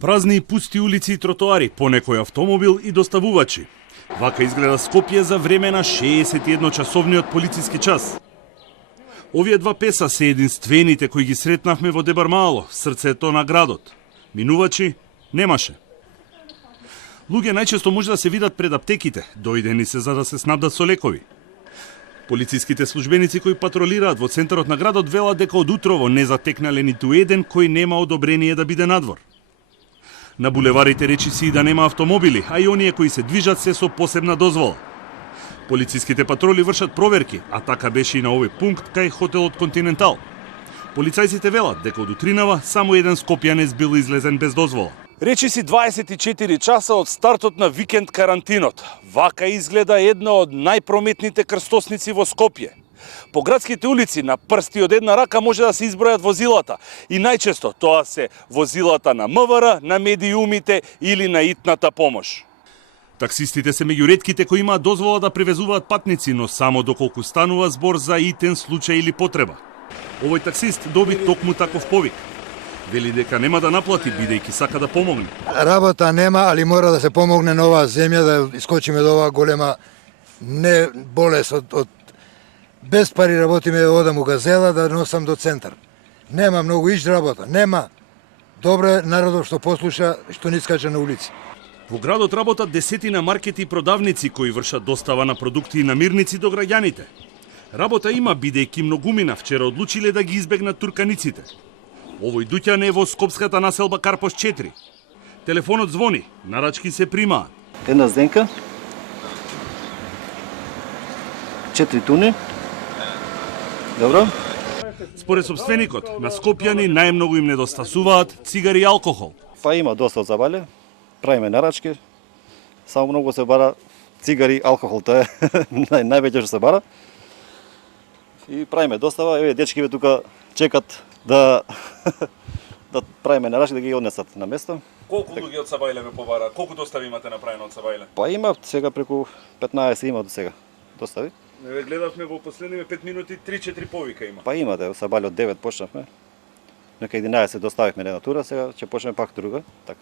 Празни и пусти улици и тротоари, понекој автомобил и доставувачи. Вака изгледа Скопје за време на 61-часовниот полициски час. Овие два песа се единствените кои ги сретнавме во Дебармало, срцето на градот. Минувачи немаше. Луѓе најчесто може да се видат пред аптеките, дојдени се за да се снабдат со лекови. Полициските службеници кои патролираат во центарот на градот велат дека од утрово не затекнале ниту еден кој нема одобрение да биде надвор. На булеварите речиси и да нема автомобили, а и оние кои се движат се со посебна дозвола. Полициските патроли вршат проверки, а така беше и на овој пункт кај хотелот Континентал. Полицајците велат дека од утринава само еден скопјанец бил излезен без дозвола. Речиси 24 часа од стартот на викенд карантинот. Вака изгледа една од најпрометните крстосници во Скопје. По градските улици на прсти од една рака може да се избројат возилата и најчесто тоа се возилата на МВР, на медиумите или на итната помош. Таксистите се меѓу ретките кои имаат дозвола да превезуваат патници, но само доколку станува збор за итен случај или потреба. Овој таксист доби токму таков повик. Вели дека нема да наплати бидејќи сака да помогне. Работа нема, али мора да се помогне на оваа земја да искочиме до оваа голема не болест од без пари работиме, одам у Газела да носам до центар. Нема многу иш работа, нема. Добро е народот што послуша, што не искача на улици. Во градот работат десетина маркети и продавници кои вршат достава на продукти и намирници до граѓаните. Работа има бидејќи многумина вчера одлучиле да ги избегнат турканиците. Овој дуќан е во скопската населба Карпош 4. Телефонот звони, нарачки се примаат. Една зденка, 4 туни. Добро. Според собственикот, на скопјани најмногу им недостасуваат цигари и алкохол. Па има доста од забале, правиме нарачки, само многу се бара цигари, алкохол, тоа е највеќе што се бара. И правиме достава, еве дечкиве тука чекат да да правиме нарачки да ги однесат на место. Колку луѓе од Сабајле ве побара? Колку достави имате направено од Сабајле? Па има сега преку 15 има до сега достави. Еве гледавме во последниве 5 минути 3-4 повика има. Па има да Сабајле од 9 почнавме. Нека 11 доставивме една тура, сега ќе почнеме пак друга, така.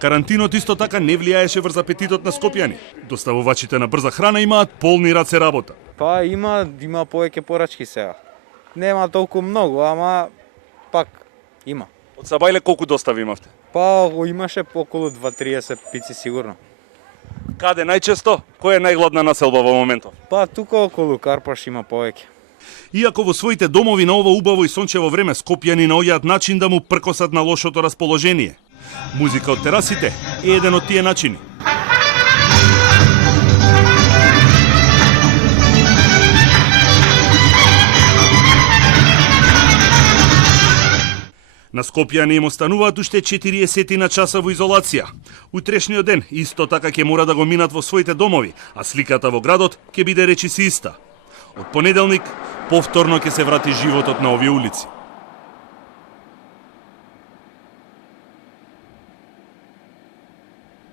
Карантинот исто така не влијаеше врз апетитот на скопјани. Доставувачите на брза храна имаат полни раце работа. Па има повеќе порачки сега. Нема толку многу, ама пак има. Од Сабајле колку достави имавте? Па имаше околу 2-30 пици сигурно. Каде најчесто? Која е најгладна населба во моментов? Па тука околу Карпаш има повеќе. Иако во своите домови на ова убаво и сончево време скопјани наоѓаат начин да му пркосат на лошото расположение. Музика од терасите е еден од тие начини. На скопјани им остануваат уште 40 на часа во изолација. Утрешниот ден исто така ќе мора да го минат во своите домови, а сликата во градот ќе биде речиси иста. Од понеделник повторно ќе се врати животот на овие улици.